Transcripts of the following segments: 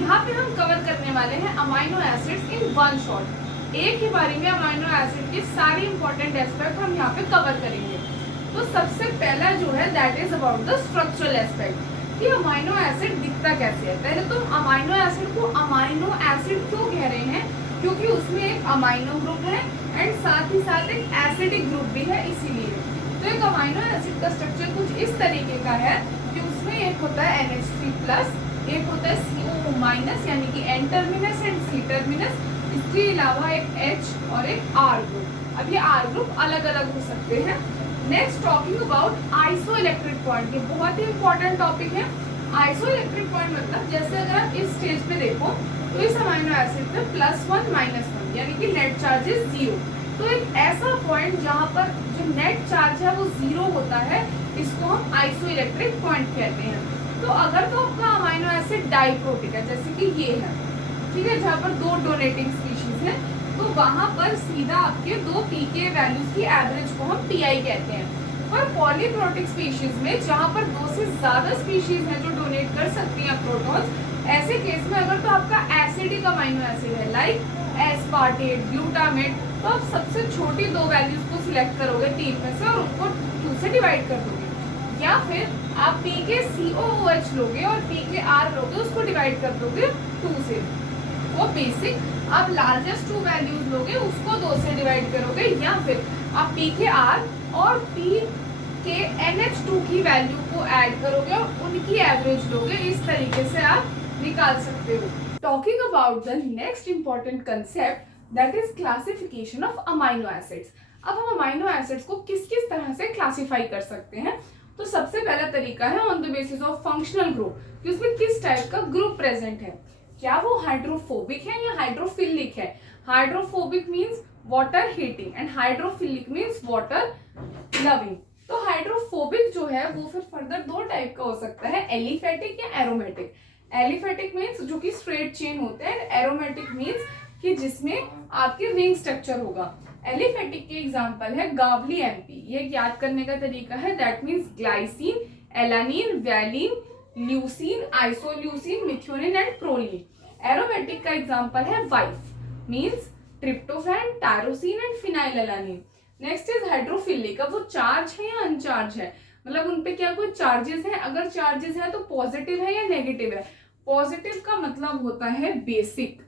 यहाँ पे हम कवर करने वाले हैं amino acids in one shot. एक ही बारी में अमाइनो एसिड के सारे इंपॉर्टेंट एस्पेक्ट हम यहाँ पे कवर करेंगे। तो सबसे पहला जो है that is about the structural aspect कि अमाइनो एसिड दिखता कैसे है। पहले तो अमाइनो एसिड को अमाइनो एसिड क्यों कह रहे हैं, क्योंकि उसमें एक अमाइनो ग्रुप है एंड साथ ही साथ एक एसिडिक ग्रुप भी है, इसीलिए। तो एक अमाइनो एसिड का स्ट्रक्चर कुछ इस तरीके का है कि उसमें एक होता है NH3+, एक होता है CO- यानी कि N terminus and C terminus, इसके अलावा एक H और एक R ग्रुप। अब ये R ग्रुप अलग अलग हो सकते हैं। Next talking about isoelectric point, ये बहुत ही इंपॉर्टेंट टॉपिक है। आइसोइलेक्ट्रिक पॉइंट मतलब जैसे अगर आप इस स्टेज पे देखो तो इस अमाइनो एसिड पे +1 -1 यानी कि नेट चार्ज इज 0। तो एक ऐसा पॉइंट जहाँ पर जो नेट चार्ज है वो 0 होता है, इसको हम आइसोइलेक्ट्रिक पॉइंट कहते हैं। तो अगर तो आपका अमाइनो एसिड डाइप्रोटिक है जैसे कि ये है, ठीक है, जहाँ पर 2 डोनेटिंग स्पीशीज है, तो वहां पर सीधा आपके 2 pK वैल्यूज की एवरेज को हम PI कहते हैं। पर पॉलीप्रोटिक स्पीशीज में जहाँ पर 2 से ज्यादा स्पीशीज है जो डोनेट कर सकती हैं प्रोटॉन्स, ऐसे केस में अगर तो आपका एसिडिक अमाइनो एसिड है लाइक एस्पार्टेट, ग्लूटामेट, तो आप सबसे छोटी 2 वैल्यूज को सिलेक्ट करोगे 3 में से और उनको 2 से डिवाइड कर दोगे, या फिर आप pKCOOH लोगे और pKr लोगे, उसको डिवाइड कर दोगे 2 से। वो बेसिक आप लार्जेस्ट 2 वैल्यूज लोगे, उसको 2 से डिवाइड करोगे, या फिर आप pKr और pKNH2 की वैल्यू को ऐड करोगे और उनकी एवरेज लोगे। इस तरीके से आप निकाल सकते हो। Talking about the next important concept that is classification of amino acids. अब हम अमाइनो एसिड्स को किस किस तरह से क्लासिफाई कर सकते हैं। तो सबसे पहला तरीका है on the basis of functional group, कि उसमें किस टाइप का ग्रुप प्रेजेंट है, क्या वो हाइड्रोफोबिक है या हाइड्रोफिलिक है। Hydrophobic means water heating and hydrophilic means water loving. तो हाइड्रोफोबिक जो है वो फिर फर्दर 2 टाइप का हो सकता है, एलिफेटिक या एरोमेटिक। एलिफेटिक मीन्स जो कि स्ट्रेट चेन होते हैं, एरोमेटिक मीन्स कि जिसमें आपके रिंग स्ट्रक्चर होगा। एलिफेटिक के एग्जांपल है गावली MP, ये याद करने का तरीका है, that means glycine, alanine, valine, leucine, isoleucine, methionine and proline. Aromatic का एग्जांपल है wife means tryptophan, tyrosine and phenylalanine. Next is hydrophilic, अब वो चार्ज है या अनचार्ज है, मतलब उनपे क्या कोई चार्जेस है, अगर चार्जेस है तो पॉजिटिव है या नेगेटिव है। पॉजिटिव का मतलब होता है बेसिक,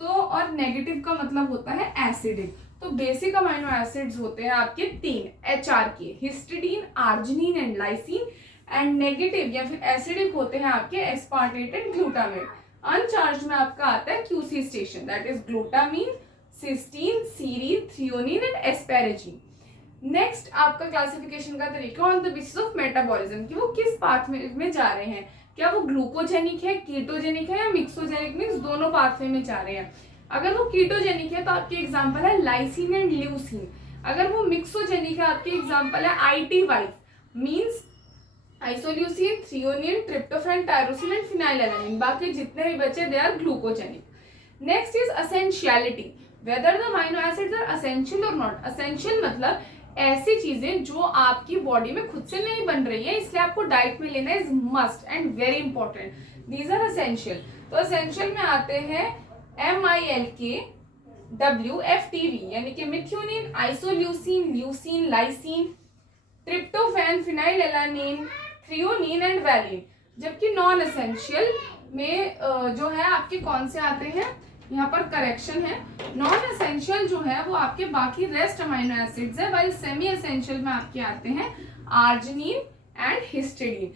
तो और नेगेटिव का मतलब होता है एसिडिक। तो बेसिक अमाइनो एसिड्स होते हैं आपके 3 HR के, histidine, arginine and lysine, and negative या फिर एसिडिक होते हैं आपके एस्पार्टेट एंड ग्लूटामेट। अनचार्ज में आपका आता है QC station, that is glutamine, cysteine, serine, threonine and asparagine. Next आपका क्लासिफिकेशन का तरीका on the basis of metabolism, कि वो किस पाथवे में जा रहे हैं, क्या वो ग्लूकोजेनिक है, कीटोजेनिक है या मिक्सोजेनिक, मीन्स दोनों पाथवे में जा रहे हैं। अगर वो कीटोजेनिक है तो आपके एग्जांपल है लाइसिन एंड ल्यूसीन। अगर वो मिक्सोजेनिक है आपके एग्जांपल है IT means isoleucine, threonine, tryptophan, tyrosine and phenylalanine. बाकी जितने भी बचे they are glucogenic. Next is essentiality, whether the amino acids are essential और नॉट। असेंशियल मतलब ऐसी चीजें जो आपकी बॉडी में खुद से नहीं बन रही है, इसलिए आपको डाइट में लेना is must and very important, these are essential. तो असेंशियल में आते हैं MILK, WFTV यानी कि methionine, isoleucine, leucine, lysine, tryptophan, phenylalanine, threonine and valine. जबकि नॉन एसेंशियल में जो है आपके कौन से आते हैं, यहाँ पर करेक्शन है, नॉन एसेंशियल जो है वो आपके बाकी रेस्ट अमाइनो एसिड्स है, वाइल सेमी एसेंशियल में आपके आते हैं आर्जिनिन एंड हिस्टिडीन।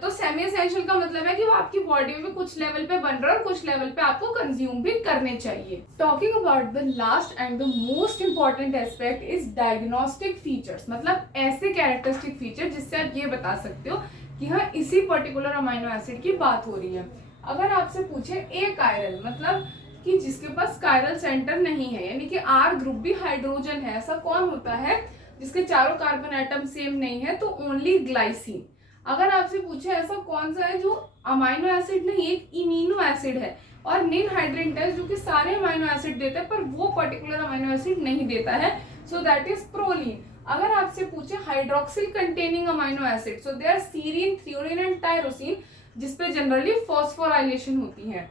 तो सेमी एसेंशियल का मतलब है कि वो आपकी बॉडी में कुछ लेवल पे बन रहा है और कुछ लेवल पे आपको कंज्यूम भी करने चाहिए। Talking about the last and the most important aspect is diagnostic features, मतलब ऐसे कैरेक्टरिस्टिक फीचर जिससे आप ये बता सकते हो कि हाँ इसी पर्टिकुलर अमाइनो एसिड की बात हो रही है। अगर आपसे पूछे ए कायरल मतलब कि जिसके पास कायरल सेंटर नहीं है, यानी कि R ग्रुप भी हाइड्रोजन है, ऐसा कौन होता है जिसके चारों कार्बन एटम सेम नहीं है, तो ओनली ग्लाइसिन। अगर आपसे पूछे ऐसा कौन सा है जो अमाइनो एसिड नहीं एक इमिनो एसिड है और निन हाइड्रेट है जो कि सारे अमाइनो एसिड देता है पर वो पर्टिकुलर अमाइनो एसिड नहीं देता है, सो दैट इज प्रोलीन। अगर आपसे पूछे hydroxyl containing amino acid, so they are serine, threonine and tyrosine, जिसपे जनरली फॉस्फोराइलेशन होती है।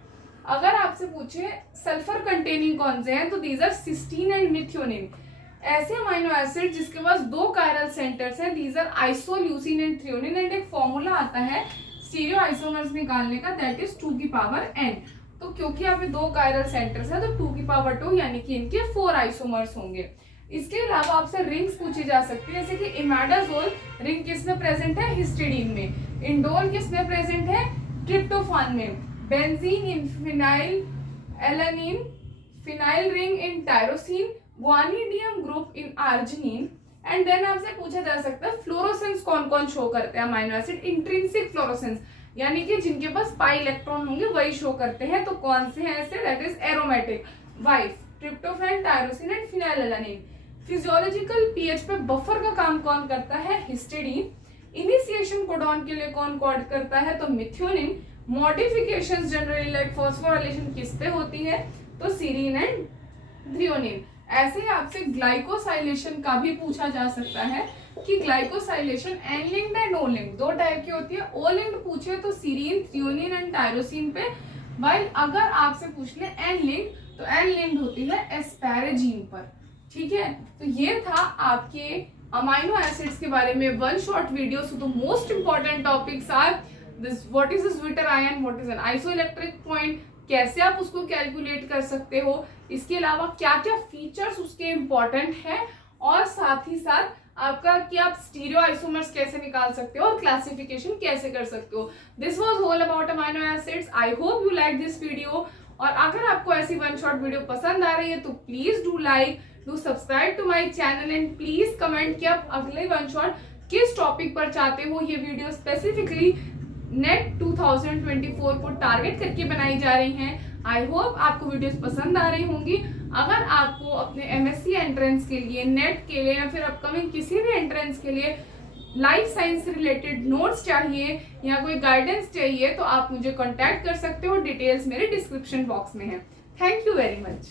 अगर आपसे पूछे सल्फर कंटेनिंग कौन से हैं, तो these are cysteine and methionine. ऐसे अमाइनो एसिड जिसके पास 2 कायरल सेंटर्स हैं, these are isoleucine and threonine. And एक फॉर्मूला आता है स्टीरियो आइसोमर्स निकालने का, दैट इज 2 की पावर n। तो क्योंकि यहाँ पे 2 कायरल सेंटर्स हैं तो 2 की पावर 2 यानी कि इनके 4 आइसोमर्स होंगे। इसके अलावा आपसे रिंग्स पूछी जा सकती है, जैसे कि इमेडाजोल रिंग किसमें प्रेजेंट है, हिस्टिडीन में। इंडोल किसमें प्रेजेंट है, ट्रिप्टोफान में। Benzene in phenylalanine, phenyl ring in tyrosine, guanidium group in arginine. And then आपसे पूछा जा सकता है फ्लोरोसेंस कौन कौन शो करते हैं अमाइनो एसिड, इंट्रिंसिक फ्लोरोसेंस यानी कि जिनके पास पाई इलेक्ट्रॉन होंगे वही शो करते हैं। तो कौन से हैं ऐसे, that is aromatic, wife, tryptophan, tyrosine and phenylalanine. Physiological pH पे बफर का काम कौन करता है, हिस्टिडीन। इनिशिएशन कोडॉन के लिए कौन कोड करता है, तो methionine. Modifications generally like phosphorylation किस पे होती है, तो सीरीन एंड थ्रियोनिन। ऐसे ही आपसे ग्लाइकोसाइलेशन का भी पूछा जा सकता है कि glycosylation N linked and O linked 2 type की होती है। ओ लिंक्ड पूछे तो सीरीन, थ्रियोनिन एंड टायरोसिन पे, वाइल अगर आपसे पूछ ले एन लिंक्ड तो एन लिंक्ड होती है एस्पैरेजीन पर। ठीक है, तो ये था आपके अमाइनो एसिड्स के बारे में 1 short video. So the most important topics are this, what is zwitter ion, what is an isoelectric point, कैसे आप उसको कैलकुलेट कर सकते हो, इसके अलावा क्या क्या फीचर्स उसके इंपॉर्टेंट हैं, और साथ ही साथ आपका कि आप स्टीरियो आइसोमर्स कैसे निकाल सकते हो और क्लासिफिकेशन कैसे कर सकते हो। This was all about amino acids. I hope you like this video. और अगर आपको ऐसी 1 शॉर्ट वीडियो पसंद आ रही है तो please do like, do subscribe to my channel and please comment कि आप अगले 1 शॉर्ट किस टॉपिक पर चाहते हो। ये वीडियो स्पेसिफिकली नेट 2024 को टारगेट करके बनाई जा रही हैं। आई होप आपको वीडियोस पसंद आ रही होंगी। अगर आपको अपने एमएससी एंट्रेंस के लिए, नेट के लिए या फिर अपकमिंग किसी भी एंट्रेंस के लिए लाइफ साइंस से रिलेटेड नोट्स चाहिए या कोई गाइडेंस चाहिए तो आप मुझे कांटेक्ट कर सकते हो। डिटेल्स मेरे डिस्क्रिप्शन बॉक्स में है। Thank you very much.